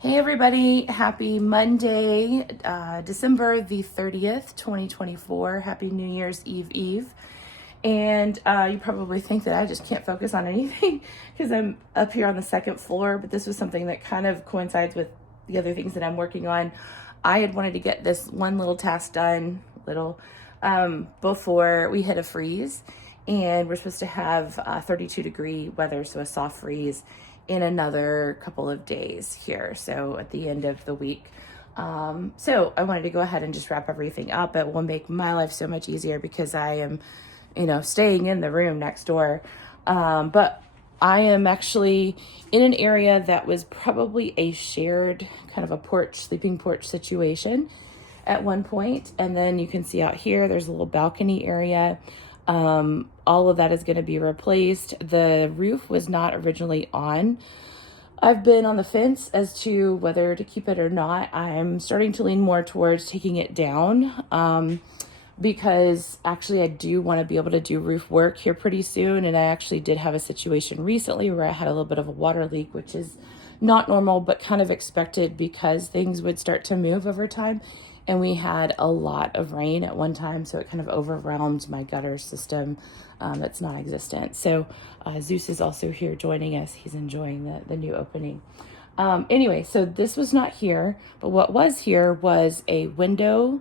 Hey everybody, happy Monday, December the 30th, 2024. Happy New Year's Eve. And you probably think that I just can't focus on anything because I'm up here on the second floor, but this was something that kind of coincides with the other things that I'm working on. I had wanted to get this one little task done, before we hit a freeze, and we're supposed to have 32-degree weather, so a soft freeze in another couple of days here, so at the end of the week. So I wanted to go ahead and just wrap everything up. It will make my life so much easier because I am, staying in the room next door. But I am actually in an area that was probably a shared kind of a sleeping porch situation at one point. And then you can see out here, there's a little balcony area. All of that is going to be replaced. The roof was not originally on. I've been on the fence as to whether to keep it or not. I'm starting to lean more towards taking it down, because actually I do want to be able to do roof work here pretty soon. And I actually did have a situation recently where I had a little bit of a water leak, which is not normal, but kind of expected because things would start to move over time. And we had a lot of rain at one time, so it kind of overwhelmed my gutter system that's non-existent. So Zeus is also here joining us. He's enjoying the new opening. Anyway, so this was not here, but what was here was a window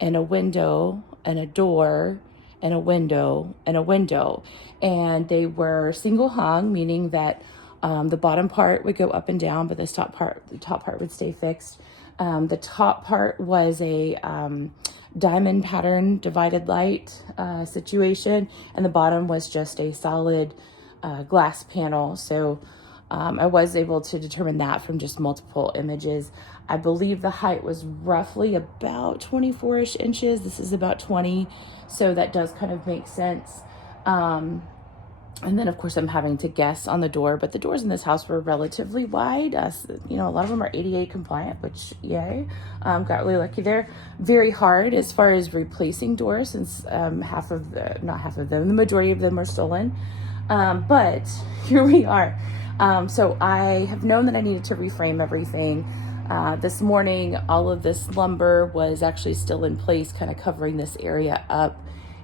and a window and a door and a window and a window. And they were single hung, meaning that the bottom part would go up and down, but the top part would stay fixed. The top part was a diamond pattern divided light situation, and the bottom was just a solid glass panel. So I was able to determine that from just multiple images. I believe the height was roughly about 24-ish inches. This is about 20, so that does kind of make sense. And then, of course, I'm having to guess on the door, but the doors in this house were relatively wide. A lot of them are ADA compliant, which, yay. Got really lucky there. Very hard as far as replacing doors, since the majority of them are stolen. But here we are. So I have known that I needed to reframe everything. This morning, all of this lumber was actually still in place, kind of covering this area up.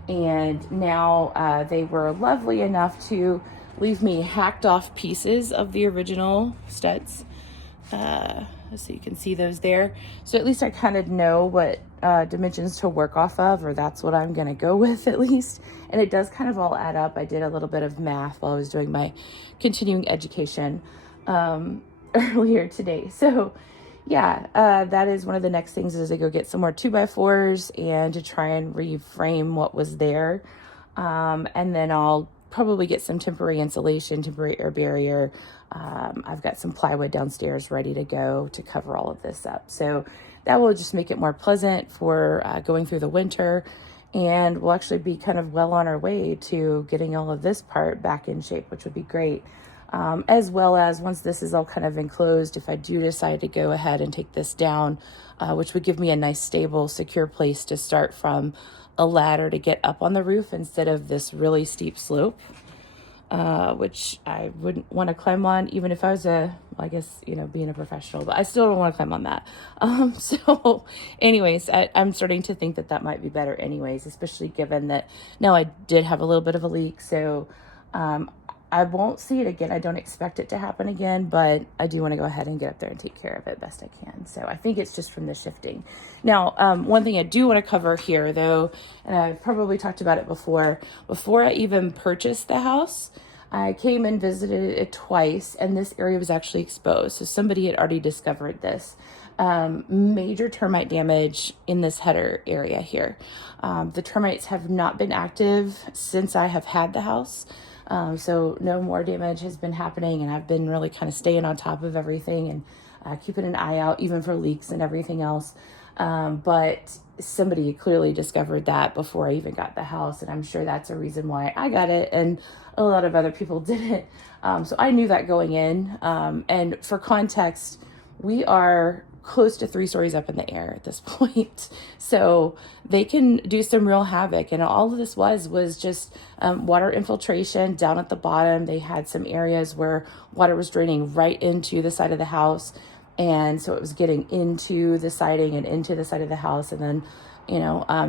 And now they were lovely enough to leave me hacked off pieces of the original studs. So you can see those there. So at least I kind of know what dimensions to work off of, or that's what I'm going to go with at least. And it does kind of all add up. I did a little bit of math while I was doing my continuing education earlier today. So yeah, that is one of the next things, is to go get some more 2x4s and to try and reframe what was there. And then I'll probably get some temporary insulation, temporary air barrier. I've got some plywood downstairs ready to go to cover all of this up. So that will just make it more pleasant for going through the winter. And we'll actually be kind of well on our way to getting all of this part back in shape, which would be great. As well as, once this is all kind of enclosed, if I do decide to go ahead and take this down, which would give me a nice, stable, secure place to start from, a ladder to get up on the roof instead of this really steep slope, which I wouldn't want to climb on, even if I was being a professional, but I still don't want to climb on that. So anyways, I'm starting to think that might be better anyways, especially given that now I did have a little bit of a leak. So, I won't see it again. I don't expect it to happen again, but I do want to go ahead and get up there and take care of it best I can. So I think it's just from the shifting. Now, one thing I do want to cover here, though, and I've probably talked about it before I even purchased the house, I came and visited it twice, and this area was actually exposed. So somebody had already discovered this. Major termite damage in this header area here. The termites have not been active since I have had the house. So no more damage has been happening, and I've been really kind of staying on top of everything and keeping an eye out even for leaks and everything else. But somebody clearly discovered that before I even got the house, and I'm sure that's a reason why I got it and a lot of other people didn't. So I knew that going in. And for context, we are close to 3 stories up in the air at this point. So they can do some real havoc. And all of this was just water infiltration down at the bottom. They had some areas where water was draining right into the side of the house. And so it was getting into the siding and into the side of the house. And then,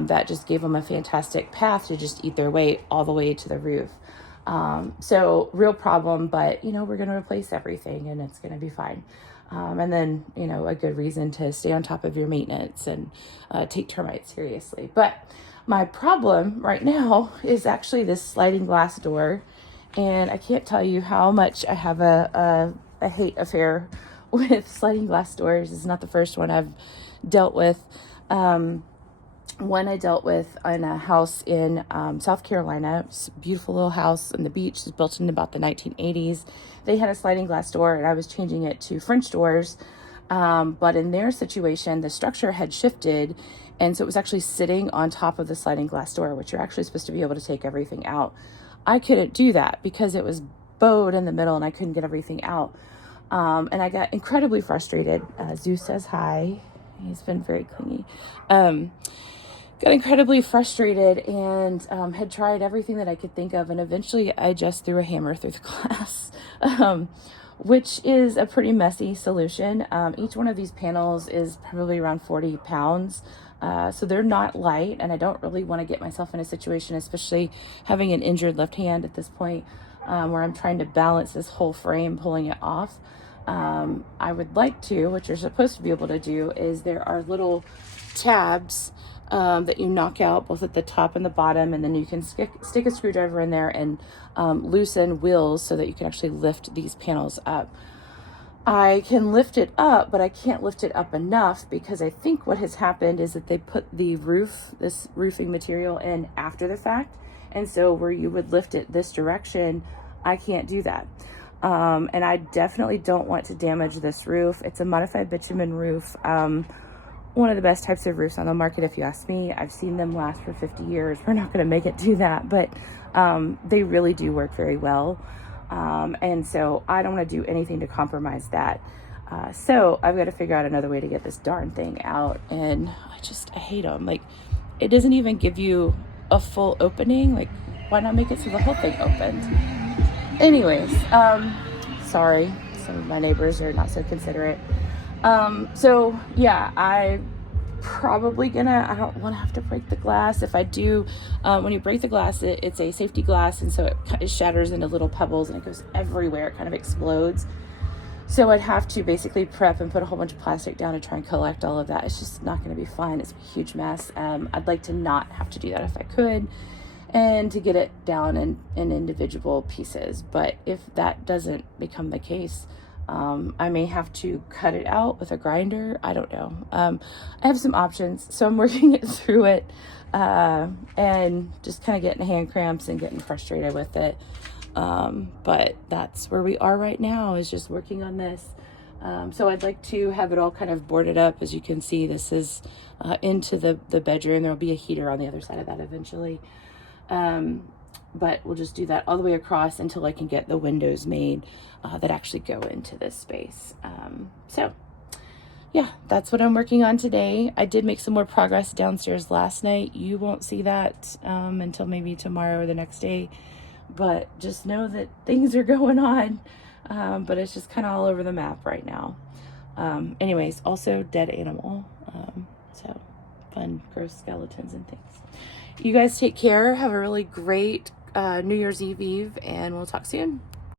that just gave them a fantastic path to just eat their way all the way to the roof. So real problem, but we're going to replace everything and it's going to be fine. And then, a good reason to stay on top of your maintenance and take termites seriously. But my problem right now is actually this sliding glass door. And I can't tell you how much I have a hate affair with sliding glass doors. It's not the first one I've dealt with. One I dealt with in a house in South Carolina. It's a beautiful little house on the beach. It was built in about the 1980s. They had a sliding glass door and I was changing it to French doors. But in their situation, the structure had shifted. And so it was actually sitting on top of the sliding glass door, which you're actually supposed to be able to take everything out. I couldn't do that because it was bowed in the middle and I couldn't get everything out. And I got incredibly frustrated. Zeus says hi. He's been very clingy. Got incredibly frustrated and had tried everything that I could think of. And eventually I just threw a hammer through the glass, which is a pretty messy solution. Each one of these panels is probably around 40 pounds. So they're not light, and I don't really want to get myself in a situation, especially having an injured left hand at this point, where I'm trying to balance this whole frame, pulling it off. I would like to, which you're supposed to be able to do, is there are little tabs that you knock out both at the top and the bottom, and then you can stick a screwdriver in there and loosen wheels so that you can actually lift these panels up. I can lift it up, but I can't lift it up enough because I think what has happened is that they put the this roofing material in after the fact. And so where you would lift it this direction, I can't do that. And I definitely don't want to damage this roof. It's a modified bitumen roof. One of the best types of roofs on the market, if you ask me. I've seen them last for 50 years. We're not going to make it do that, but they really do work very well. And so I don't want to do anything to compromise that. So I've got to figure out another way to get this darn thing out. And I hate them. Like, it doesn't even give you a full opening. Like, why not make it so the whole thing opened? Anyways, sorry. Some of my neighbors are not so considerate. So yeah, I probably I don't want to have to break the glass. If I do, when you break the glass, it's a safety glass, and so it shatters into little pebbles and it goes everywhere. It kind of explodes. So I'd have to basically prep and put a whole bunch of plastic down to try and collect all of that. It's just not going to be fun. It's a huge mess. I'd like to not have to do that if I could, and to get it down in individual pieces. But if that doesn't become the case, I may have to cut it out with a grinder. I don't know. I have some options, so I'm working it through it, and just kind of getting hand cramps and getting frustrated with it. But that's where we are right now, is just working on this. So I'd like to have it all kind of boarded up. As you can see, this is into the bedroom. There'll be a heater on the other side of that eventually. But we'll just do that all the way across until I can get the windows made that actually go into this space. So yeah, that's what I'm working on today. I did make some more progress downstairs last night. You won't see that until maybe tomorrow or the next day, but just know that things are going on. But it's just kind of all over the map right now. Anyways, also dead animal. So fun, gross skeletons and things. You guys take care. Have a really great New Year's Eve, and we'll talk soon.